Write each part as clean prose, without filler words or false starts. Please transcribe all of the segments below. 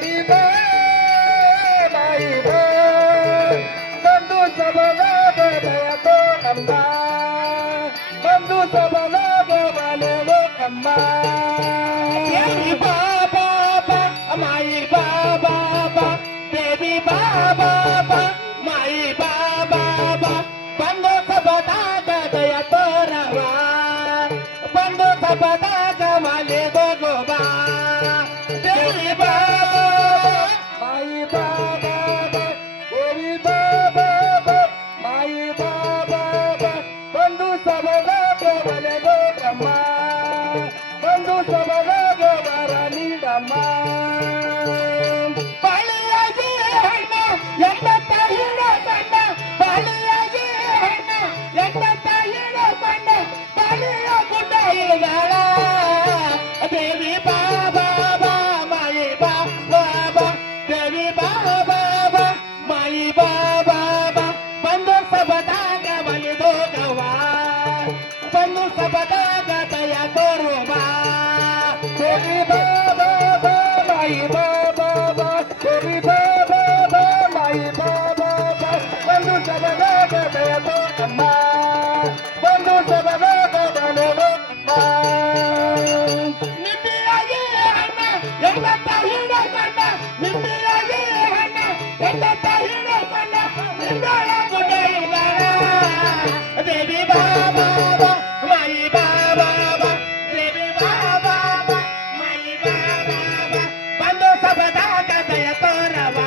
देवी बा बाई बा बंधू सबला गया तो नम्मा बंधू सबला गोवाले वो नम्मा देवी बा बा माई बा बा देवी बा बा माई बा बा बंधू सबला गया तो रवा बंधू सबला गवाले वो गोवा देवी बा माई बा देवी बा माई बा बंधू सबला गोवाले वो ब्रह्मा बंधू सबला गोवारानी डम्मा ಬಾಳಿಯಾಗಿ ಹೆಣ್ಣು ಎಂಬತ್ತ ಹೀರೋ ಬಣ್ಣ ಬಾಳಿಯಾಗಿ ಹೆಣ್ಣು ಎಂಬತ್ತ ಹೀರೋ ಬಣ್ಣ ಬಾಳಿಯ ಗುಡ್ಡ ಇಳಿದಾಳ ದೇವಿ ಬಾಬಾ ಮಾಯಿ ಬಾಬಾ ದೇವಿ ಬಾಬಾ ಮಾಯಿ ಬಾಬಾ ಬಂದು ಸಬದಾಗ ಬಲಿದೋಗವ ಬಂದು ಸಬದಾಗ ದಯ ತೋರುವ ದೇವಿ ಬಾಬಾ ಮಾಯಿ ಬಾಬಾ ದೇವಿ ಬಾಬಾ ಮಾಯಿ ಬಾಬಾ ಬಂದು ಸಬದಾಗ ದಯ ತೋರಮ್ಮ ಬಂದು ಸಬದಾಗ ಬಲವಮ್ಮ ನಿಂಬಿಯಾಗಿ ಹಣ್ಣ ಎಂಬತ್ತ ಹೀರೋ ಬಣ್ಣ ನಿಂಬಿಯಾಗಿ ಹಣ್ಣ ಎಂಬತ್ತ ಹೀರೋ ಬಣ್ಣ ನಿಂಬೆಯ ಗುಡ್ಡ ಇದ್ದಾಳ ದೇವಿ ಬಾಬಾ ಮಾಯಿ ಬಾಬಾ ದೇವಿ ಬಾಬಾ ಮಾಯಿ ಬಾಬಾ ಬಂದು ಸಬದಾಗ ದಯ ತೋರವ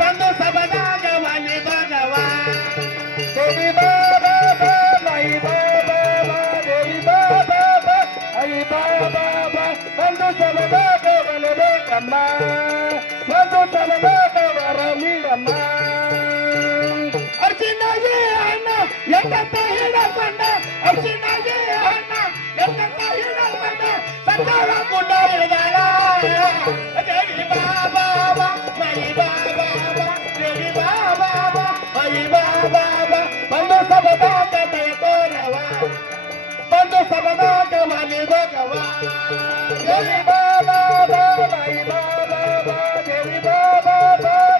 ಬಂದು ಸಬದಾಗ ವಾಲಿ ಭಗವ ದೇವಿ ಬಾಬಾ ಮಾಯಿ ಬಾಬಾ ದೇವಿ ಬಾಬಾ ಮಾಯಿ ಬಾಬಾ ಬಂದು ಸಬದಾಗ ಬಲಬೇಕಮ್ಮ ಬಂದು ಸಬದಾಗ ವರ ನೀಡಮ್ಮ ಅರ್ಜಿನಾಗಿ ಹಣ್ಣ ಎಂಬತ್ತ ಹಿಡಕೊಂಡ ಅರ್ಜಿನಾಗಿ ಹಣ್ಣ ಎಂಬತ್ತ ಹಿಡಕೊಂಡ ಸತ್ತಾಳ ಗುಡ್ಡ ಇಳಿದಾಳ ದೇವಿ ಬಾಬಾ ಮಾಯಿ ಬಾಬಾ ದೇವಿ ಬಾಬಾ ಮಾಯಿ ಬಾಬಾ ಬಂದು ಸಬದಾಗ ದಯ ತೋರವ ಬಂದು ಸಬದಾಗ ಮಾಲಿ ಭಗವ ದೇವಿ ಬಾಬಾ ಮಾಯಿ ಬಾಬಾ ದೇವಿ ಬಾಬಾ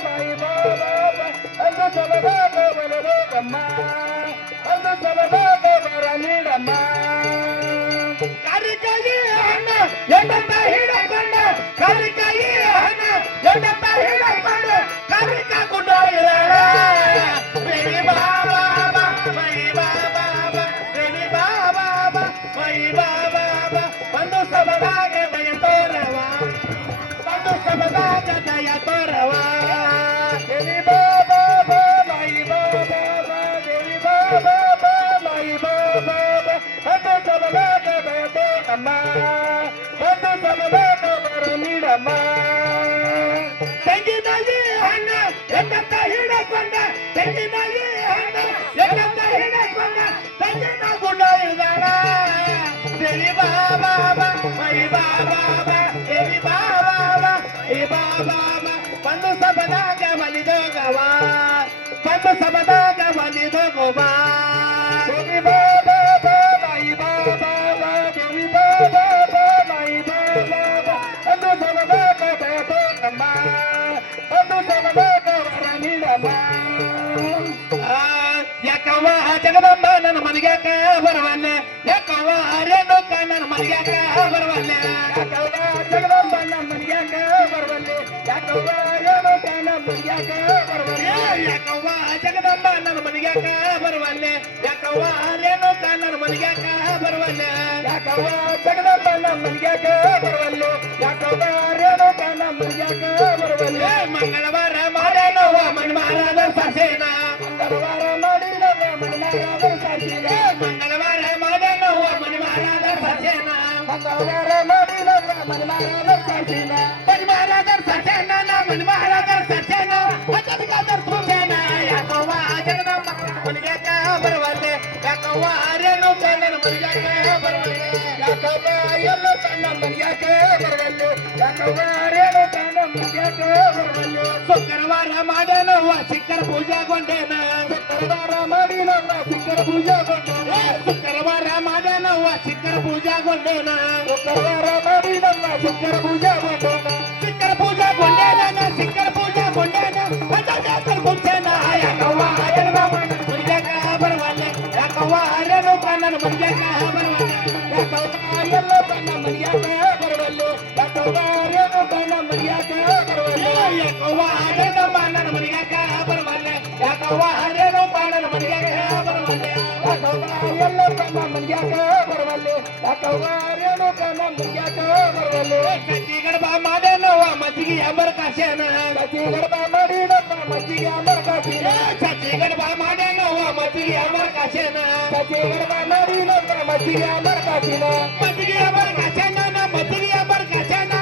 ಮಾಯಿ ಬಾಬಾ ಅಂದು ಸಬದಾಗ ಬಲಬೇಕಮ್ಮ ಅಂದು ಸಬದಾಗ ವರ ನೀಡಮ್ಮ ಕಾರಿಕಾಯಿ ಹಣ್ಣ ಎಂಬತ್ತ ಹಿಡಕೊಂಡ ಕಾರಿಕಾಯಿ ಹಣ್ಣ ಎಂಬತ್ತ ಹಿಡಕೊಂಡ ಕಾರಿಕ ಗುಡ್ಡ ಇದ್ದಾಳ ದೇವಿ ಬಾಬಾ ಮಾಯಿ ಬಾಬಾ ದೇವಿ ಬಾಬಾ ಮಾಯಿ ಬಾಬಾ ಬಂದು ಸಬದಾಗ ದಯ ತೋರವ ಬಂದು ಸಬದಾಗ ದಯ ತೋರವ ದೇವಿ ಬಾಬಾ ಮಾಯಿ ಬಾಬಾ ದೇವಿ ಬಾಬಾ ಮಾಯಿ ಬಾಬಾ ಬಂದು ಸಬದಾಗ ದಯ ತೋರಮ್ಮ ಬಂದು ಸಬದಾಗ ವರ ನೀಡಮ್ಮ ತೆಂಗಿನಾಗಿ ಹಣ್ಣ ಎಂಬತ್ತ ಹಿಡಕೊಂಡ ತೆಂಗಿನಾಗಿ ಹಣ್ಣ ಎಂಬತ್ತ ಹಿಡಕೊಂಡ ತೆಂಗಿನ ಗುಡ್ಡ ಇದ್ದಾಳ ದೇವಿ ಬಾಬಾ ಮಾಯಿ ಬಾಬಾ ದೇವಿ ಬಾಬಾ ಈ ಬಾಬಾ ಬಂದು ಸಬದಾಗ ಬಲಿದೋಗವ ಬಂದು ಸಬದಾಗ ಬಲಿದೋಗವ ದೇವಿ ಬಾಬಾ ಮಾಯಿ ಬಾಬಾ ದೇವಿ ಬಾಬಾ ಮಾಯಿ ಬಾಬಾ ಅಂದು ಸಬದಾಗ ದಯ ತೋರಮ್ಮ ಅಂದು ಸಬದಾಗ ವರ ನೀಡಮ್ಮ ಯಾಕವ್ವ ಜಗದಂಬ ನನ್ನ ಮನೆಗ್ಯಾಕ ಬರವಲ್ಲೆ ಯಾಕವ್ವ ರೇಣುಕ ನನ್ನ ಮನೆಗ್ಯಾಕ ಬರವಲ್ಲೆ ಯಾಕವ್ವ ಜಗದಂಬ ನನ್ನ ಮನೆಗ್ಯಾಕ ಬರವಲ್ಲೆ ಯಾಕವ್ವ ರೇಣುಕ ನನ್ನ ಮನೆಗ್ಯಾಕ ಬರವಲ್ಲೆ ಯಾಕವ್ವ ಜಗದಂಬ ನನ್ನ ಮನೆಗ್ಯಾಕ ಬರವಲ್ಲೆ ಯಾಕವ್ವ ರೇಣುಕ ನನ್ನ ಮನೆಗ್ಯಾಕ ಬರವಲ್ಲೆ ಯಾಕವ್ವ ಜಗದಂಬ ನನ್ನ ಮನೆಗ್ಯಾಕ ಬರವಲ್ಲೆ ಯಾಕವ್ವ ರೇಣುಕ ನನ್ನ ಮನೆಗ್ಯಾಕ ಬರವಲ್ಲೆ ಮಂಗಳವಾರ ಮಾಡೇನವ್ವ ಮನ್ಮಾರಾದ ಸಸೇನ ಮಂಗಳವಾರ ಮಾಡಿದವ ಮನ್ಮಾರಾದ ಸಸೇನ ಮಂಗಳವಾರ ಮಾಡೇನವ್ವ ಮನ್ಮಾರಾದ ಸಸೇನ ಮಂಗಳವಾರ ಮಾಡಿದವ ಮನ್ಮಾರಾದ ಸಸೇನ ಮನ್ಮಾರಾದ ಸಸೇನ ಮನ್ಮಾರಾದ ಸಸೇನ ಹತ್ತದಗಾದರ್ ಸುಸೇನ ಯಾಕವ್ವ ಜಗದಂಬ ಮನೆಗ್ಯಾಕ ಬರವಲ್ಲೆ ಯಾಕವ್ವ ರೇಣುಕ ನನ್ನ ಮನೆಗ್ಯಾಕ ಬರವಲ್ಲೆ ಯಾಕವ್ವ ಎಲ್ಲ ತನ್ನ ಮನೆಗ್ಯಾಕ ಬರವಲ್ಲೆ ಯಾಕವ್ವ ರೇಣುಕ ನನ್ನ ಮನೆಗ್ಯಾಕ ಬರವಲ್ಲೆ ಶುಕ್ರವಾರ ಮಾಡೇನವ್ವ ಸಿಕ್ಕರ ಪೂಜೆಗೊಂಡೇನ ಶುಕ್ರವಾರ ಮಾಡಿನವ್ವ ಸಿಕ್ಕರ ಪೂಜೆಗೊಂಡೇನ ಶುಕ್ರವಾರ ಮಾಡೇನವ್ವ ಸಿಕ್ಕರ ಪೂಜೆಗೊಂಡೇನ ಶುಕ್ರವಾರ ಮಾಡಿನವ್ವ ಸಿಕ್ಕರ ಪೂಜೆಗೊಂಡೇನ ಸಿಕ್ಕರ ಪೂಜೆ ರೇಣುಕನ ಮರಿಯಾಕ ಬರವಲ್ಲೆ ಯಾಕವ್ವ ರೇಣುಕ ನನ್ನ ಮರಿಯಾಕ ಬರವಲ್ಲೆ ಯಾಕವ್ವ ರೇಣುಕ ನನ್ನ ಮರಿಯಾಕ ಬರವಲ್ಲೆ ಯಾಕವ್ವ ಎಲ್ಲಪ್ಪನ ಮರಿಯಾಕ ಬರವಲ್ಲೆ ಯಾಕವ್ವ ರೇಣುಕನ ಮರಿಯಾಕ ಬರವಲ್ಲೆ ಕತ್ತಿ ಗಡಬ ಮಾಡೇನವ್ವ ಮಜ್ಜಿಗೆ ಅಂಬರ್ ಕಾಸೇನ ಕತ್ತಿ ಗಡಬ ಮಾಡಿನಪ್ಪ ಮಜ್ಜಿಗೆ ಅಂಬರ್ ಕಾಸೇನ ಕತ್ತಿ ಗಡಬ ಮಾಡೇನವ್ವ ಮಜ್ಜಿಗೆ ಅಂಬರ್ ಕಾಸೇನ ಕತ್ತಿ ಗಡಬ ಮಾಡಿನಪ್ಪ ಮಜ್ಜಿಗೆ ಅಂಬರ್ ಕಾಸೇನ ಮಜ್ಜಿಗೆ ಅಂಬರ್ ಕಾಸೇನ ಮಜ್ಜಿಗೆ ಅಂಬರ್ ಕಾಸೇನ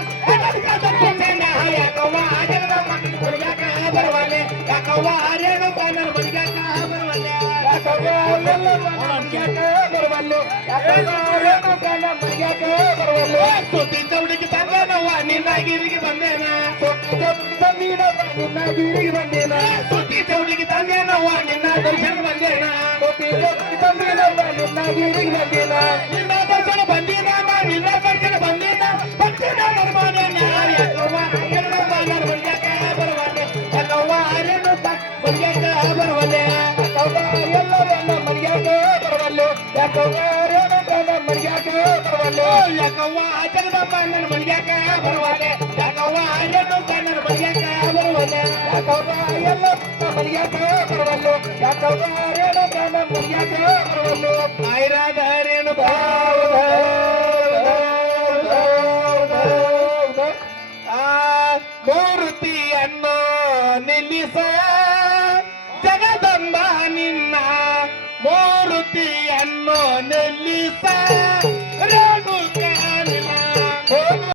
ಯಾಕವ್ವ ಜಗದಮ್ಮ ಮರಿಯಾಕ ಬರವಲ್ಲೆ ಯಾಕವ್ವ ರೇಣುಕ ನನ್ನ ಮರಿಯಾಕ ಬರವಲ್ಲೆ ಯಾಕವ್ವ ಎಲ್ಲಪ್ಪನ ಮರಿಯಾಕ ಬರವಲ್ಲೆ ಯಾಕವ್ವ ರೇಣುಕ ನನ್ನ ಮರಿಯಾಕ ಬರವಲ್ಲೆ ಸುದ್ದಿ ಚೌಡಿಗೆ ತಂದೇನವ್ವ ನಿನ್ನ ಗಿರಿಗೆ ಬಂದೇನ ಸುದ್ದಿ ಚೌಡಿಗೆ ತಂದೀನವ್ವ ನಿನ್ನ ಗಿರಿಗೆ ಬಂದೇನ ಸುದ್ದಿ ಚೌಡಿಗೆ ತಂದೇನವ್ವ ನಿನ್ನ ದರ್ಶನ ಬಂದೇನ ಸುದ್ದಿ ಚೌಡಿಗೆ ತಂದೀನವ್ವ ನಿನ್ನ ಗಿರಿಗೆ ಬಂದೇನ ನಿನ್ನ ದರ್ಶನ ಬಂದೀನ ನಿನ್ನ ದರ್ಶನ ಬಂದೀನ ಭಕ್ತಿನ ನಿರ್ಮಾಣ ಯಾಕವ್ವ ಎಲ್ಲಪ್ಪ ನನ್ನ ಮರಿಯಾಕ ಬರವಲ್ಲೆ ಯಾಕವ್ವ ರೇಣುಕ ಮರಿಯಾಕ ಬರವಲ್ಲೆ ಯಾಕವ್ವ ಎಲ್ಲವನ್ನ ಮರಿಯಾಕ ಬರವಲ್ಲೆ ಯಾಕವ್ವ ರೇಣುಕ ನನ್ನ ಮರಿಯಾಕ ಬರವಲ್ಲೆ ಯಾಕವ್ವ ಜಗದಮ್ಮ ನನ್ನ ಮರಿಯಾಕ ಬರವಲ್ಲೆ ಯಾಕವ್ವ ರೇಣುಕ ನನ್ನ ಮರಿಯಾಕ ಬರವಲ್ಲೆ ಯಾಕವ್ವ ಎಲ್ಲಪ್ಪ ಮರಿಯಾಕ ಬರವಲ್ಲೆ ಯಾಕವ್ವ ರೇಣುಕ ನನ್ನ ಮರಿಯಾಕ ಬರವಲ್ಲೆ ಐರಾದ ರೇಣುಕ ಮೂರ್ತಿಯನ್ನು ನಿಲ್ಲಿಸ ಜಗದಂಬ ನಿನ್ನ ಮೂರ್ತಿಯನ್ನು ನಿಲ್ಲಿಸ